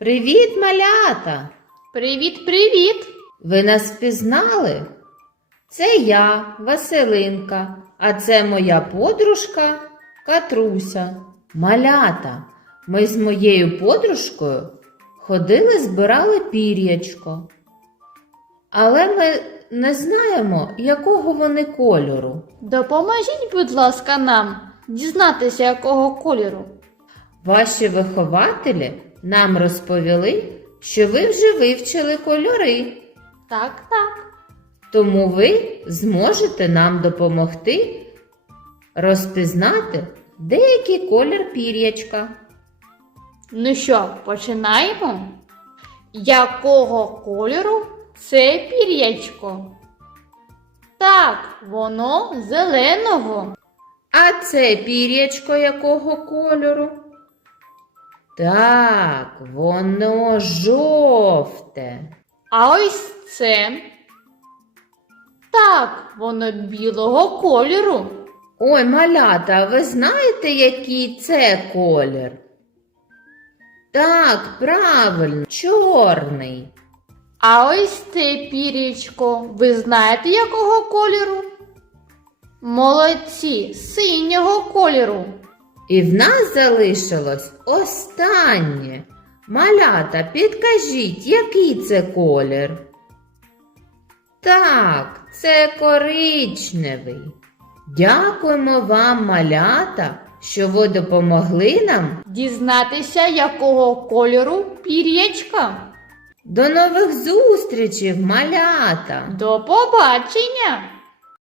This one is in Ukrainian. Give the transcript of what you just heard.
Привіт, малята! Привіт, привіт! Ви нас впізнали? Це я, Василинка, а це моя подружка Катруся. Малята. Ми з моєю подружкою ходили, збирали пір'ячко. Але ми не знаємо, якого вони кольору. Допоможіть, будь ласка, нам дізнатися, якого кольору. Ваші вихователі нам розповіли, що ви вже вивчили кольори. Так, так. Тому ви зможете нам допомогти розпізнати деякий колір пір'ячка. Ну що, починаємо? Якого кольору це пір'ячко? Так, воно зеленого. А це пір'ячко якого кольору? Так, воно жовте. А ось це. Так, воно білого кольору. Ой, малята, а ви знаєте, який це колір? Так, правильно, чорний. А ось це пір'ячко, ви знаєте якого кольору? Молодці, синього кольору. І в нас залишилось останнє. Малята, підкажіть, який це колір? Так, це коричневий. Дякуємо вам, малята, що ви допомогли нам. Дізнатися, якого кольору пір'ячка. До нових зустрічей, малята! До побачення!